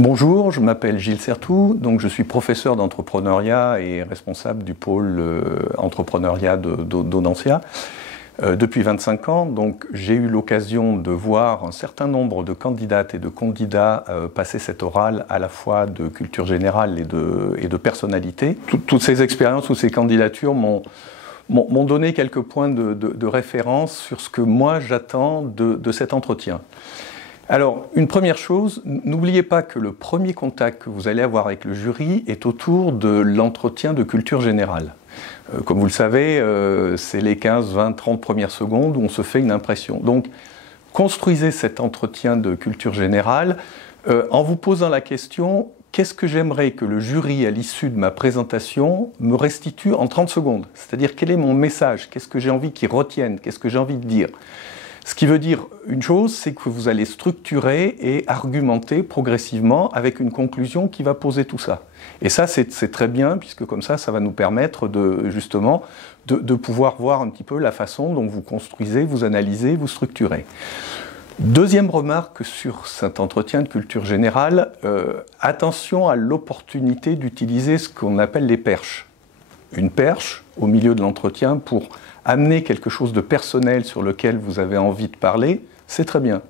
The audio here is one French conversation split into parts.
Bonjour, je m'appelle Gilles Certout, donc je suis professeur d'entrepreneuriat et responsable du pôle entrepreneuriat d'Audencia depuis 25 ans. Donc j'ai eu l'occasion de voir un certain nombre de candidates et de candidats passer cet oral à la fois de culture générale et de personnalité. Toutes ces expériences ou ces candidatures m'ont donné quelques points de référence sur ce que moi j'attends de cet entretien. Alors, une première chose, n'oubliez pas que le premier contact que vous allez avoir avec le jury est autour de l'entretien de culture générale. Comme vous le savez, c'est les 15, 20, 30 premières secondes où on se fait une impression. Donc, construisez cet entretien de culture générale en vous posant la question « Qu'est-ce que j'aimerais que le jury, à l'issue de ma présentation, me restitue en 30 secondes ?» C'est-à-dire, quel est mon message? Qu'est-ce que j'ai envie qu'ils retiennent? Qu'est-ce que j'ai envie de dire? Ce qui veut dire une chose, c'est que vous allez structurer et argumenter progressivement avec une conclusion qui va poser tout ça. Et ça, c'est très bien, puisque comme ça va nous permettre justement de pouvoir voir un petit peu la façon dont vous construisez, vous analysez, vous structurez. Deuxième remarque sur cet entretien de culture générale, attention à l'opportunité d'utiliser ce qu'on appelle les perches. Une perche au milieu de l'entretien pour amener quelque chose de personnel sur lequel vous avez envie de parler, c'est très bien.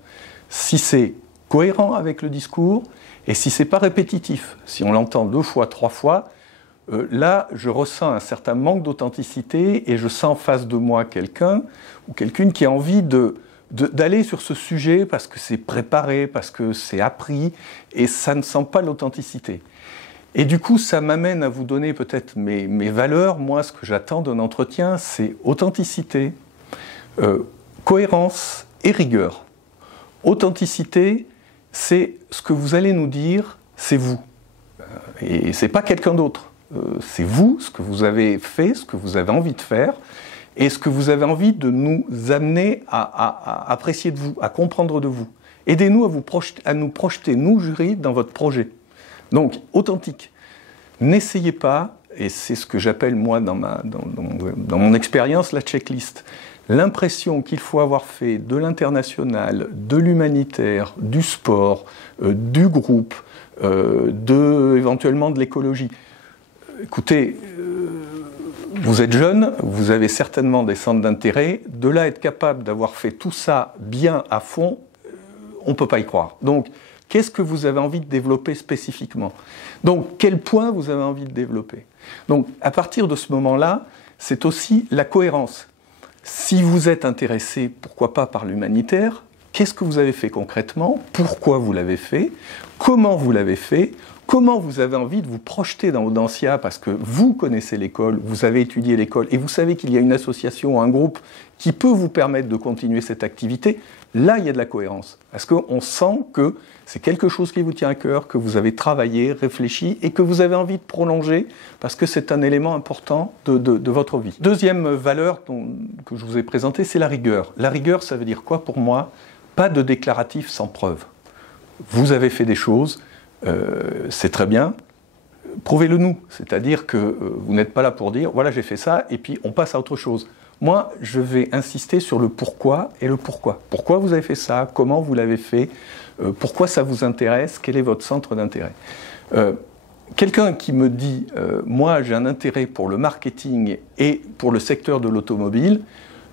Si c'est cohérent avec le discours et si c'est pas répétitif, si on l'entend 2 fois, 3 fois, là je ressens un certain manque d'authenticité et je sens en face de moi quelqu'un ou quelqu'une qui a envie d'aller sur ce sujet parce que c'est préparé, parce que c'est appris et ça ne sent pas l'authenticité. Et du coup, ça m'amène à vous donner peut-être mes valeurs. Moi, ce que j'attends d'un entretien, c'est authenticité, cohérence et rigueur. Authenticité, c'est ce que vous allez nous dire, c'est vous. Et c'est pas quelqu'un d'autre. C'est vous, ce que vous avez fait, ce que vous avez envie de faire, et ce que vous avez envie de nous amener à apprécier de vous, à comprendre de vous. Aidez-nous à nous projeter, nous, jury, dans votre projet. Donc, authentique. N'essayez pas, et c'est ce que j'appelle moi dans mon expérience la checklist, l'impression qu'il faut avoir fait de l'international, de l'humanitaire, du sport, du groupe, éventuellement de l'écologie. Écoutez, vous êtes jeune, vous avez certainement des centres d'intérêt, de là être capable d'avoir fait tout ça bien à fond, on ne peut pas y croire. Donc, qu'est-ce que vous avez envie de développer spécifiquement? Donc, quel point vous avez envie de développer? Donc, à partir de ce moment-là, c'est aussi la cohérence. Si vous êtes intéressé, pourquoi pas par l'humanitaire, qu'est-ce que vous avez fait concrètement? Pourquoi vous l'avez fait? Comment vous l'avez fait? Comment vous avez envie de vous projeter dans Audencia parce que vous connaissez l'école, vous avez étudié l'école et vous savez qu'il y a une association ou un groupe qui peut vous permettre de continuer cette activité? Là, il y a de la cohérence. Parce qu'on sent que c'est quelque chose qui vous tient à cœur, que vous avez travaillé, réfléchi et que vous avez envie de prolonger parce que c'est un élément important de votre vie. Deuxième valeur que je vous ai présentée, c'est la rigueur. La rigueur, ça veut dire quoi pour moi? Pas de déclaratif sans preuve. Vous avez fait des choses, c'est très bien, prouvez-le nous. C'est-à-dire que vous n'êtes pas là pour dire « voilà, j'ai fait ça » et puis on passe à autre chose. Moi, je vais insister sur le pourquoi et le pourquoi. Pourquoi vous avez fait ça? Comment vous l'avez fait? Pourquoi ça vous intéresse? Quel est votre centre d'intérêt? Quelqu'un qui me dit moi, j'ai un intérêt pour le marketing et pour le secteur de l'automobile,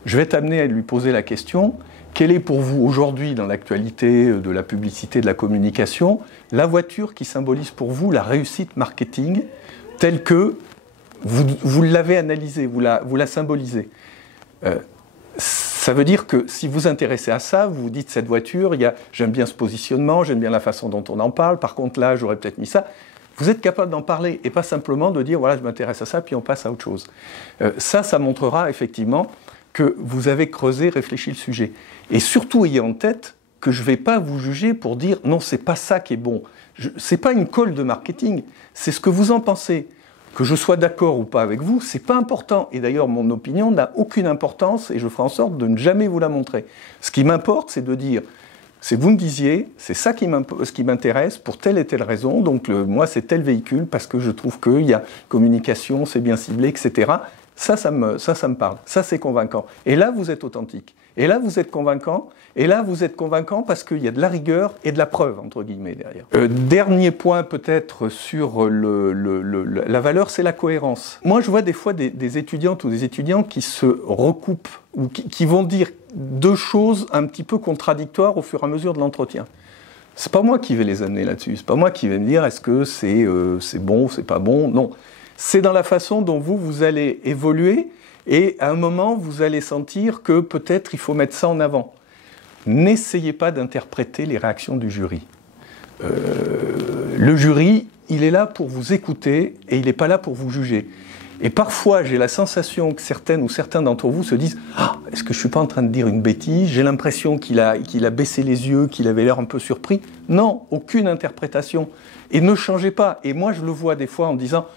je vais t'amener à lui poser la question quelle est pour vous aujourd'hui, dans l'actualité de la publicité, de la communication, la voiture qui symbolise pour vous la réussite marketing telle que vous l'avez analysée, vous la symbolisez? Ça veut dire que si vous vous intéressez à ça, vous vous dites cette voiture, j'aime bien ce positionnement, j'aime bien la façon dont on en parle, par contre là j'aurais peut-être mis ça. Vous êtes capable d'en parler et pas simplement de dire voilà je m'intéresse à ça puis on passe à autre chose. Ça montrera effectivement que vous avez creusé, réfléchi le sujet. Et surtout ayez en tête que je ne vais pas vous juger pour dire non c'est pas ça qui est bon. C'est pas une colle de marketing, c'est ce que vous en pensez. Que je sois d'accord ou pas avec vous, c'est pas important. Et d'ailleurs, mon opinion n'a aucune importance et je ferai en sorte de ne jamais vous la montrer. Ce qui m'importe, c'est de dire, c'est que vous me disiez, c'est ça ce qui m'intéresse pour telle et telle raison. Donc moi, c'est tel véhicule parce que je trouve qu'il y a communication, c'est bien ciblé, etc. Ça me parle. Ça, c'est convaincant. Et là, vous êtes authentique. Et là, vous êtes convaincant. Et là, vous êtes convaincant parce qu'il y a de la rigueur et de la preuve, entre guillemets, derrière. Dernier point, peut-être, sur la valeur, c'est la cohérence. Moi, je vois des fois des étudiantes ou des étudiants qui se recoupent ou qui vont dire deux choses un petit peu contradictoires au fur et à mesure de l'entretien. C'est pas moi qui vais les amener là-dessus. C'est pas moi qui vais me dire est-ce que c'est bon, c'est pas bon. Non. C'est dans la façon dont vous allez évoluer et à un moment, vous allez sentir que peut-être il faut mettre ça en avant. N'essayez pas d'interpréter les réactions du jury. Le jury, il est là pour vous écouter et il n'est pas là pour vous juger. Et parfois, j'ai la sensation que certaines ou certains d'entre vous se disent « Ah, est-ce que je ne suis pas en train de dire une bêtise? J'ai l'impression qu'il a baissé les yeux, qu'il avait l'air un peu surpris. » Non, aucune interprétation. Et ne changez pas. Et moi, je le vois des fois en disant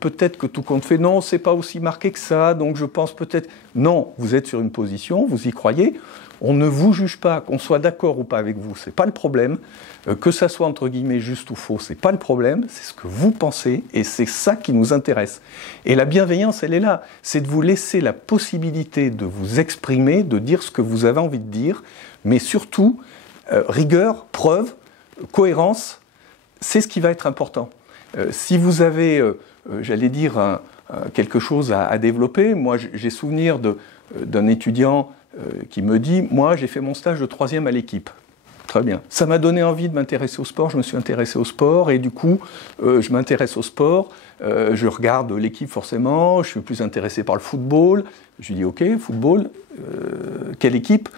peut-être que tout compte fait, non, c'est pas aussi marqué que ça, donc je pense peut-être... Non, vous êtes sur une position, vous y croyez. On ne vous juge pas, qu'on soit d'accord ou pas avec vous, c'est pas le problème. Que ça soit entre guillemets juste ou faux, c'est pas le problème. C'est ce que vous pensez et c'est ça qui nous intéresse. Et la bienveillance, elle est là. C'est de vous laisser la possibilité de vous exprimer, de dire ce que vous avez envie de dire, mais surtout, rigueur, preuve, cohérence, c'est ce qui va être important. Si vous avez, j'allais dire, quelque chose à développer, moi j'ai souvenir d'un étudiant qui me dit « Moi, j'ai fait mon stage de 3e à l'équipe. » Très bien. Ça m'a donné envie de m'intéresser au sport. Je me suis intéressé au sport et du coup, je m'intéresse au sport. Je regarde l'équipe forcément. Je suis plus intéressé par le football. Je lui dis « Ok, football, quelle équipe ?»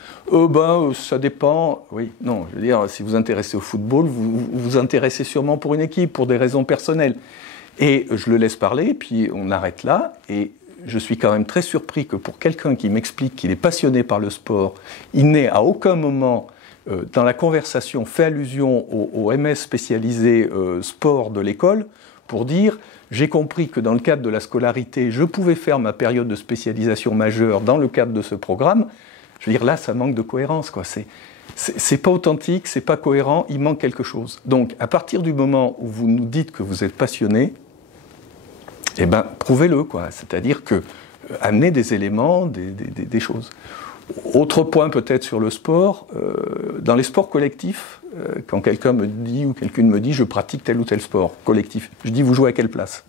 Ça dépend. Oui, non, je veux dire, si vous vous intéressez au football, vous vous intéressez sûrement pour une équipe, pour des raisons personnelles. Et je le laisse parler, puis on arrête là. Et je suis quand même très surpris que pour quelqu'un qui m'explique qu'il est passionné par le sport, il n'ait à aucun moment, dans la conversation, fait allusion au MS spécialisé sport de l'école pour dire « J'ai compris que dans le cadre de la scolarité, je pouvais faire ma période de spécialisation majeure dans le cadre de ce programme ». Je veux dire, là, ça manque de cohérence, quoi. C'est pas authentique, c'est pas cohérent, il manque quelque chose. Donc, à partir du moment où vous nous dites que vous êtes passionné, eh ben, prouvez-le, quoi. C'est-à-dire que amenez des éléments, des choses. Autre point peut-être sur le sport, dans les sports collectifs, quand quelqu'un me dit ou quelqu'une me dit je pratique tel ou tel sport collectif, je dis vous jouez à quelle place?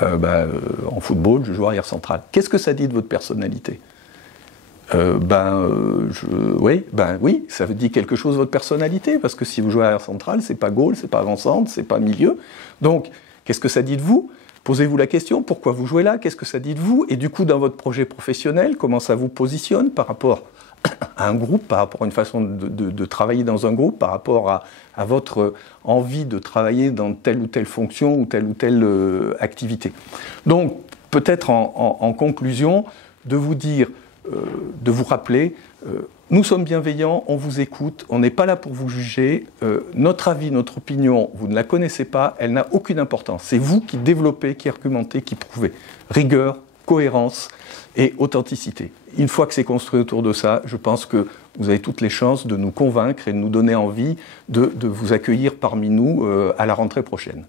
En football, je joue arrière central. Qu'est-ce que ça dit de votre personnalité? Oui, ça dit quelque chose de votre personnalité, parce que si vous jouez arrière central, c'est pas goal, c'est pas avant-centre, c'est pas milieu. Donc, qu'est-ce que ça dit de vous? Posez-vous la question, pourquoi vous jouez là? Qu'est-ce que ça dit de vous? Et du coup, dans votre projet professionnel, comment ça vous positionne par rapport à un groupe, par rapport à une façon de travailler dans un groupe, par rapport à votre envie de travailler dans telle ou telle fonction ou telle activité. Donc, peut-être en conclusion, de vous dire, de vous rappeler, nous sommes bienveillants, on vous écoute, on n'est pas là pour vous juger, notre avis, notre opinion, vous ne la connaissez pas, elle n'a aucune importance. C'est vous qui développez, qui argumentez, qui prouvez. Rigueur, cohérence et authenticité. Une fois que c'est construit autour de ça, je pense que vous avez toutes les chances de nous convaincre et de nous donner envie de vous accueillir parmi nous à la rentrée prochaine.